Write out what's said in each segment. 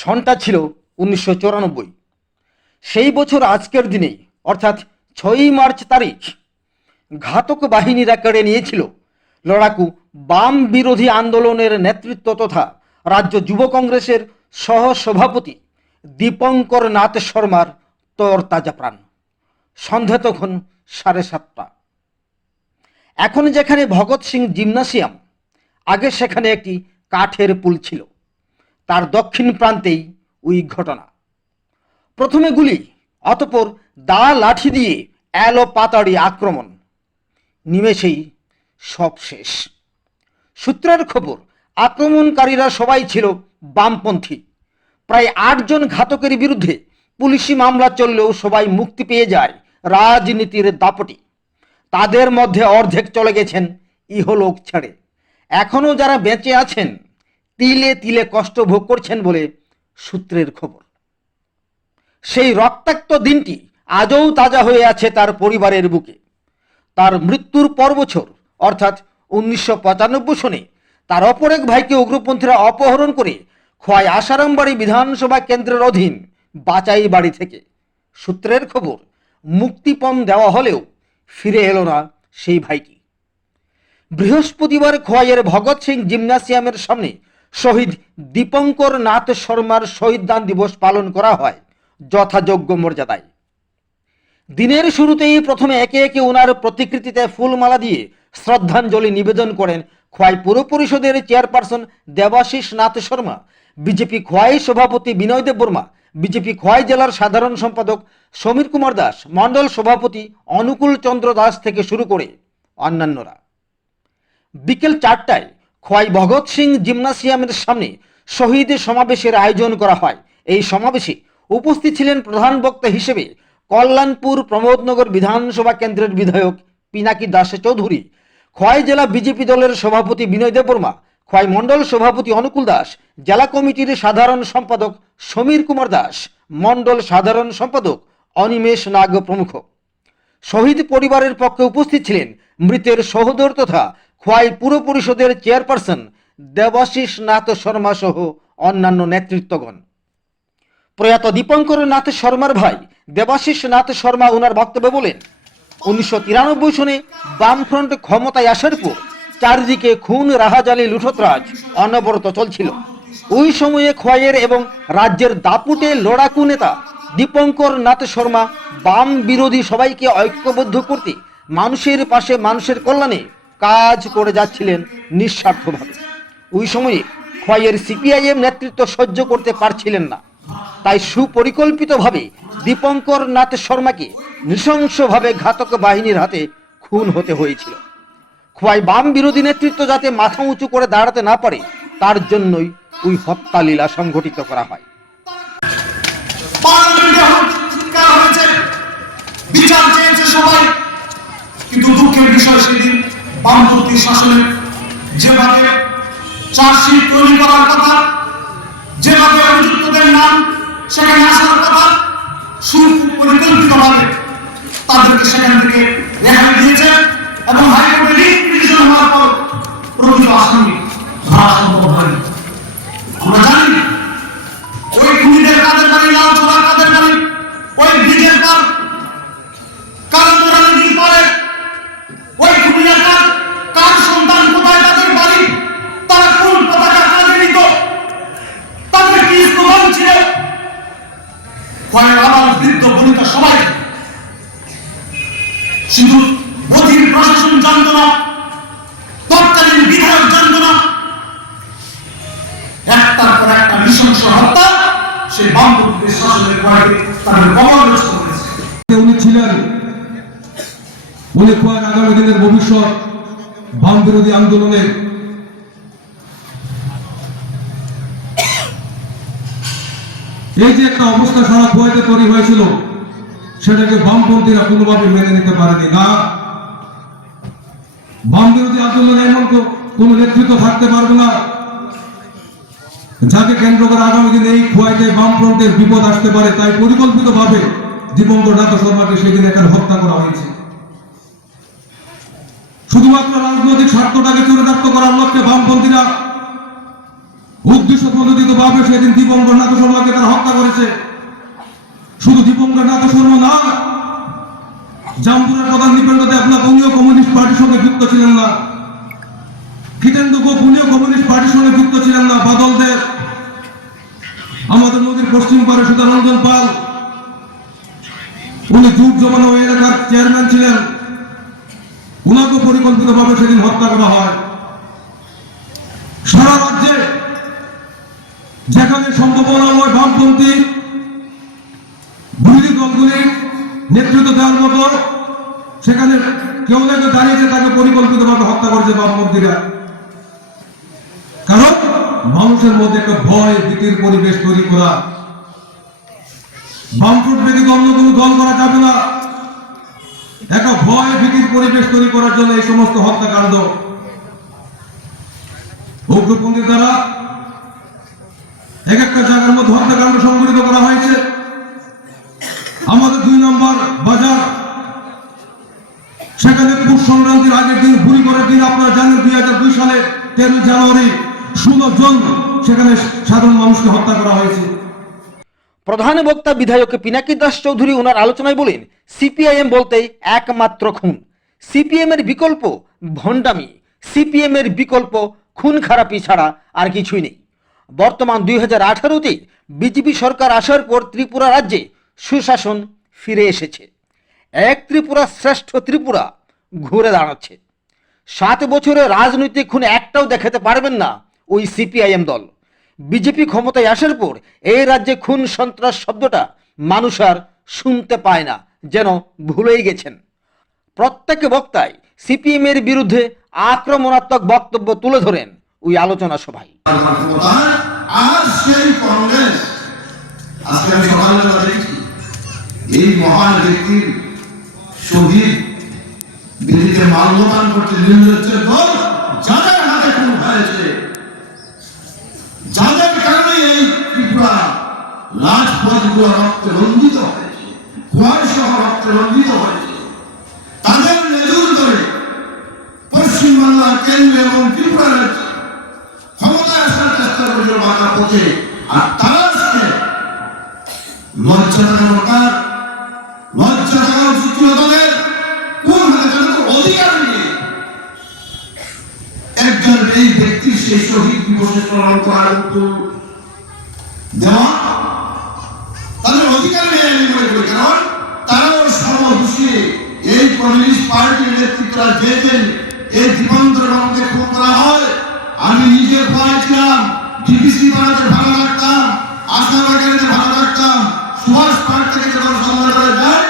সনটা ছিল উনিশশো চুরানব্বই। সেই বছর আজকের দিনেই অর্থাৎ ছয়ই মার্চ তারিখ, ঘাতক বাহিনীরা কেড়ে নিয়েছিল লড়াকু বাম বিরোধী আন্দোলনের নেতৃত্ব তথা রাজ্য যুব কংগ্রেসের সহ সভাপতি দীপঙ্কর নাথ শর্মার তর তাজা প্রাণ। সন্ধ্যা তখন সাড়ে সাতটা। এখন যেখানে ভগৎ সিং জিমনাসিয়াম, আগে সেখানে একটি কাঠের পুল ছিল। তার দক্ষিণ প্রান্তেই ওই ঘটনা। প্রথমে গুলি, অতপর দা লাঠি দিয়ে অ্যালো পাতাড়ি আক্রমণ। নিমেষেই সব শেষ। সূত্রের খবর, আক্রমণকারীরা সবাই ছিল বামপন্থী। প্রায় আটজন ঘাতকের বিরুদ্ধে পুলিশি মামলা চললেও সবাই মুক্তি পেয়ে যায় রাজনীতির দাপটি। তাদের মধ্যে অর্ধেক চলে গেছেন ইহলোক ছেড়ে। এখনও যারা বেঁচে আছেন তিলে তিলে কষ্ট ভোগ করছেন বলে সূত্রের খবর। সেই রক্তাক্ত দিনটি আজও তাজা হয়ে আছে তার পরিবারের বুকে। তার মৃত্যুর পর বছর অর্থাৎ উনিশশো পঁচানব্বই সনে, তার অপর এক ভাইকে উগ্রপন্থীরা অপহরণ করে খোয়াই আসারামবাড়ি বিধানসভা কেন্দ্রের অধীন বাচাই বাড়ি থেকে। সূত্রের খবর মুক্তিপণ দেওয়া হলেও ফিরে এলো না সেই ভাইটি। বৃহস্পতিবার খোয়াইয়ের ভগৎ সিং জিমনাসিয়ামের সামনে শহীদ দীপঙ্কর নাথ শর্মার শহীদ দান দিবস পালন করা হয় যথাযোগ্য মর্যাদায়। দিনের শুরুতেই প্রথমে একে একে ওনার প্রতিকৃতিতে ফুলমালা দিয়ে শ্রদ্ধাঞ্জলি নিবেদন করেন খোয়াই পুর পরিষদের চেয়ারপারসন দেবাশিস নাথ শর্মা, বিজেপি খোয়াই সভাপতি বিনয় দেব বর্মা, বিজেপি খোয়াই জেলার সাধারণ সম্পাদক সমীর কুমার দাস, মণ্ডল সভাপতি অনুকূল চন্দ্র দাস থেকে শুরু করে অন্যান্যরা। বিকেল চারটায় খোয়াই ভগৎ সিং জিমনাসিয়ামের সামনে শহীদ সমাবেশের আয়োজন করা হয়। এই সমাবেশে উপস্থিত ছিলেন প্রধান বক্তা হিসেবে কল্যাণপুর প্রমোদনগর বিধানসভা কেন্দ্রের বিধায়ক পিনাকি দাস চৌধুরী খোয়াই জেলা বিজেপি দলের সভাপতি বিনয় দেববর্মা, খোয়াই মণ্ডল সভাপতি অনুকূল দাস, জেলা কমিটির সাধারণ সম্পাদক সমীর কুমার দাস, মণ্ডল সাধারণ সম্পাদক অনিমেষ নাগ প্রমুখ। শহীদ পরিবারের পক্ষে উপস্থিত ছিলেন মৃতের সহোদর তথা খোয়াই পুর পরিষদের চেয়ারপারসন দেবাশিস নাথ শর্মা সহ অন্যান্য নেতৃত্বগণ। প্রয়াত দীপঙ্কর নাথ শর্মার ভাই দেবাশিস নাথ শর্মা ওনার বক্তব্যে বলেন, উনিশশো তিরানব্বই সনে বামফ্রন্ট ক্ষমতায় আসার পর চারিদিকে খুন, রাহাজালি, লুঠতরাজ অনবরত চলছিল। ওই সময়ে খোয়াইয়ের এবং রাজ্যের দাপুটে লড়াকু নেতা দীপঙ্কর নাথ শর্মা বাম বিরোধী সবাইকে ঐক্যবদ্ধ করতে মানুষের পাশে মানুষের কল্যাণে কাজ করে যাচ্ছিলেন নিঃস্বার্থভাবে। ওই সময়ে খোয়াইয়ের সিপিআইএম নেতৃত্ব সহ্য করতে পারছিলেন না। তাই সুপরিকল্পিতভাবে দীপঙ্কর নাথ শর্মাকে নৃশংসভাবে ঘাতক বাহিনীর হাতে খুন হতে হয়েছিল। খোয়াই বাম বিরোধী নেতৃত্ব যাতে মাথা উঁচু করে দাঁড়াতে না পারে, তার জন্যই ওই হত্যা লীলা সংঘটিত করা হয়। বিচার চেয়েছে সবাই, কিন্তু দুঃখের বিষয় সেদিন বামপন্থী শাসনের যেভাবে চার্জশিট তৈরি করার কথা, যেভাবে অভিযুক্তদের নাম সেখানে আসার কথা, সুপরিকল্পিতভাবে তাদেরকে সেখান থেকে রেহাই দিয়েছে এবং হাইকোর্টে রিট পিটিশন হওয়ার পর প্রকৃত আসামি ধরা সম্ভব হয়নি আমরা জানি ওই খুনিদের কাদের বাড়ি লাল ছোড়া কাদের বাড়ি, ওই ব্রিজের পার কারণ ওরা নদীর পারে একটার পর একটা নৃশংস হত্যা সেই বামপন্থী শাসনের বাইরে তাদের কবরগ্রস্ত করেছে। উনি ছিলেন, উনি খোয়ার আগামী দিনের ভবিষ্যৎ বাম বিরোধী আন্দোলনে এই যে একটা অবস্থা সারা খোয়াইতে তৈরি হয়েছিল, সেটাকে বামপন্থীরা কোনোভাবে মেনে নিতে পারেনি। না বাম বিরোধী আন্দোলনে এমন কোন নেতৃত্ব থাকতে পারবে না। যাকে কেন্দ্র করে আগামী দিনে এই খোয়াইতে বামফ্রন্টের বিপদ আসতে পারে, তাই পরিকল্পিতভাবে দীপঙ্কর নাথ শর্মাকে সেদিন এখানে হত্যা করা হয়েছে। শুধুমাত্র রাজনৈতিক স্বার্থটাকে চরিতার্থ করার লক্ষ্যে বামপন্থীরা উদ্দেশ্য প্রণোদিত ভাবে সেদিন দীপঙ্কর নাথ শর্মাকে তারা হত্যা করেছে। শুধু দীপঙ্কর নাথ শর্মা না, জামপুরের প্রধান দীপেন্দ্র দেবনাথ উনিও কমিউনিস্ট পার্টির সঙ্গে যুক্ত ছিলেন না। কীটেন্দু গোপ উনিও কমিউনিস্ট পার্টির সঙ্গে যুক্ত ছিলেন না, বাদল দেব আমাদের নদীর পশ্চিম পারে সুধারঞ্জন পাল। উনি জুট জমানো এলাকার চেয়ারম্যান ছিলেন। উনাকে পরিকল্পিতভাবে সেদিন হত্যা করা হয়। সারা রাজ্যে যেখানে সম্ভাবনাময় বামপন্থী বিরোধী দলগুলি নেতৃত্ব দেওয়ার মতো, সেখানে কেউ না কেউ দাঁড়িয়েছে, তাকে পরিকল্পিতভাবে হত্যা করেছে বামপন্থীরা কারণ মানুষের মধ্যে একটা ভয়, ভীতির পরিবেশ তৈরি করা। বামফ্রন্ট ব্যতীত অন্য কোনো দল করা যাবে না। একটা ভয়, ভীতির পরিবেশ তৈরি করার জন্য এই সমস্ত হত্যাকাণ্ড। উগ্রপন্থীর দ্বারা এক একটা জায়গার মধ্যে হত্যাকাণ্ড সংঘটিত করা হয়েছে। আমাদের দুই নম্বর বাজার, সেখানে পুষ সংক্রান্তির আগের দিন ভুরি করার দিন আপনারা জানেন দুই হাজার দুই সালে তেরো জানুয়ারি সেখানে সাধারণ মানুষকে হত্যা করা হয়েছে। প্রধান বক্তা বিধায়ক পিনাকি দাস চৌধুরী ওনার আলোচনায় বলেন, সিপিআইএম বলতে একমাত্র খুন। সিপিএম এর বিকল্প ভণ্ডামি সিপিএম এর বিকল্প খুন খারাপি ছাড়া আর কিছুই নেই। বর্তমান দুই হাজার আঠারোতে বিজেপি সরকার আসার পর ত্রিপুরা রাজ্যে সুশাসন ফিরে এসেছে। এক ত্রিপুরা শ্রেষ্ঠ ত্রিপুরা ঘুরে দাঁড়াচ্ছে। সাত বছরে রাজনৈতিক খুন একটাও দেখাতে পারবেন না ওই সিপিআইএম দল। বিজেপি ক্ষমতায় আসার পর এই রাজ্যে খুন সন্ত্রাস শব্দটা মানুষ আর শুনতে পায় না, যেন ভুলেই গেছেন। প্রত্যেক বক্তায় সিপিএম এর বিরুদ্ধে আক্রমণাত্মক বক্তব্য তুলে ধরেন ওই আলোচনা সভায়। এই মহান ব্যক্তির শহীদ মাল্যদান করতে যাদের হাতে খুন হয়েছে যাদের কারণে এই ত্রিপুরা রাজপথগুলো রক্তে রঞ্জিত হয়েছে রক্তে রঞ্জিত হয়েছে, তাদের ধরে পশ্চিমবাংলা কেন্দ্র এবং ত্রিপুরা রাজ্যে ক্ষমতায় আসার চেষ্টা করেছিল পথে, আর তারা আজকে লজ্জা থাকা লজ্জা সেই শহীদ দিবসে স্মরণ করার মতো দেওয়া। তাদের অধিকার নেই আমি মনে করি, কারণ তারাও সর্বদোষী। এই কমিউনিস্ট পার্টির নেতৃত্বরা যে দিন এই দীপন্তর বাবুকে খুন করা হয়, আমি নিজে পড়াইছিলাম ডিবিসি পাড়াতে ভালো রাখতাম আশা বাগানে ভালো রাখতাম সুভাষ পার্ক থেকে যখন সন্ধ্যা করে যায়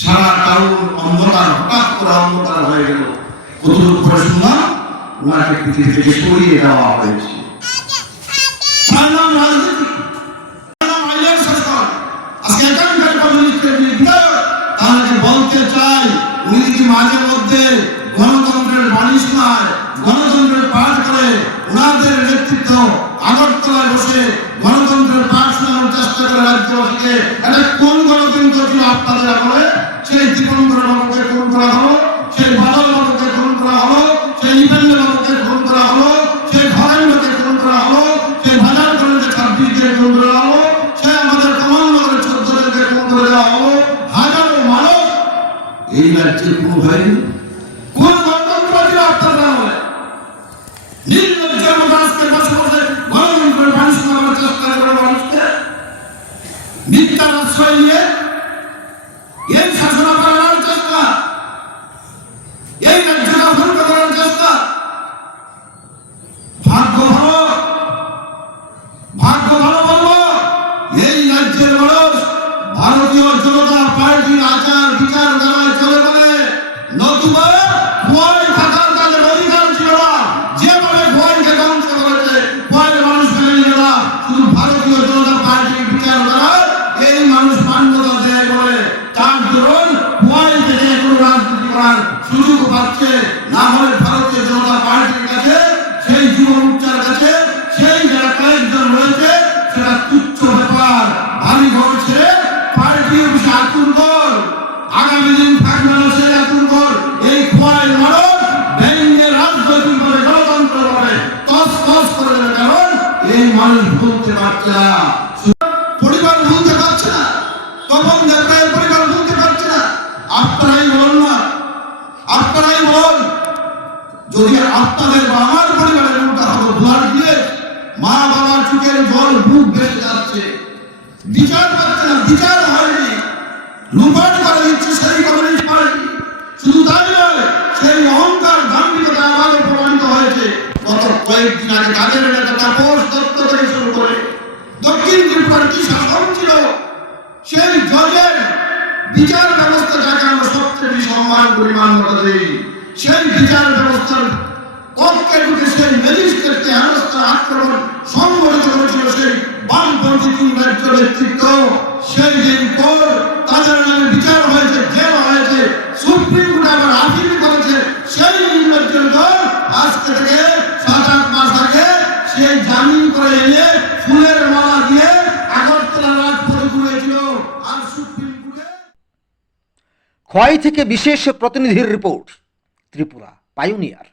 সারা কারণ অন্ধকার, হঠাৎ করে অন্ধকার হয়ে গেল। কতটুকু পরে শুনলাম? ওনাকে পৃথিবী সরিয়ে দেওয়া হয়েছে। বলতে চাই উনি যদি মাঝে মধ্যে গণতন্ত্রের বাণিজ্য নয় গণতন্ত্রের পাঠ করে ওনাদের নেতৃত্ব আগরতলায় বসে গণতন্ত্রের পাঠ শোনানোর চেষ্টা করে রাজ্যবাসীকে এটা কোন গণতন্ত্র ছিল আপনাদের আমলে? সেই দীপঙ্কর বাবুকে খুন করা হলো? সেই বাদল বাবুকে খুন করা হলো? সেই ইভেন্দ্র বাবুকে খুন করা হলো, সেই ঘরেন্দ্রকে খুন করা হলো, সেই বাজার কলেজে ছাব্বিশকে খুন করা হলো, সেই আমাদের কমান্ডারের চোদ্দ জনকে খুন করে দেওয়া হলো। হাজারো মানুষ এই রাজ্যে খুন হয়নি। কোন গণতন্ত্র ছিল আপনাদের আমলে নির্লজ্জের মতো বসে বসে গণতন্ত্রের মানুষ করার চেষ্টা করে মানুষকে। মিথ্যার আশ্রয় নিয়ে মানুষ ভুলতে পারছে না পরিবার ভুলতে পারছে না। তখন যাত্রায় পরিবার ভুলতে পারছে না। আপনারাই বল না। আপনারাই বল যদি আপনাদের বা আমার পরিবারের মধ্যে হতো ব্লাড দিয়ে মা বাবার চোখের জল বুক বেড়ে যাচ্ছে, বিচার পাচ্ছে না, বিচার হয়নি লুপাট করে দিচ্ছে সেই কমিউনিস্ট পার্টি শুধু তাই নয় সেই অহংকার দাম্ভিকতা আমাদের প্রমাণিত হয়েছে গত কয়েকদিন আগে তাদের নেতা তাপস দত্ত থেকে শুরু করে দক্ষিণ ত্রিপুরার কি শাসন ছিল, সেই জজের বিচার ব্যবস্থা যাকে আমরা সবচেয়ে বেশি সম্মান করি মান্যতা দিই, সেই বিচার ব্যবস্থার কক্ষে ঢুকে সেই ম্যাজিস্ট্রেটকে হেনস্থা আক্রমণ সংগঠিত করেছিল সেই বামপন্থী তিন নেতৃত্ব। সেই দিন পর তাদের নামে বিচার হয়েছে, জেল হয়েছে, সুপ্রিম কোর্ট আবার আপিল করেছে, সেই নির্বাচন আজকে থেকে সেই জামিন করে এনে ফুলের মালা দিয়ে আগরতলা রাজপথে ঘুরেছিল আর সুপ্রিম কোর্টে। খোয়াই থেকে বিশেষ প্রতিনিধির রিপোর্ট, ত্রিপুরা পাইওনিয়ার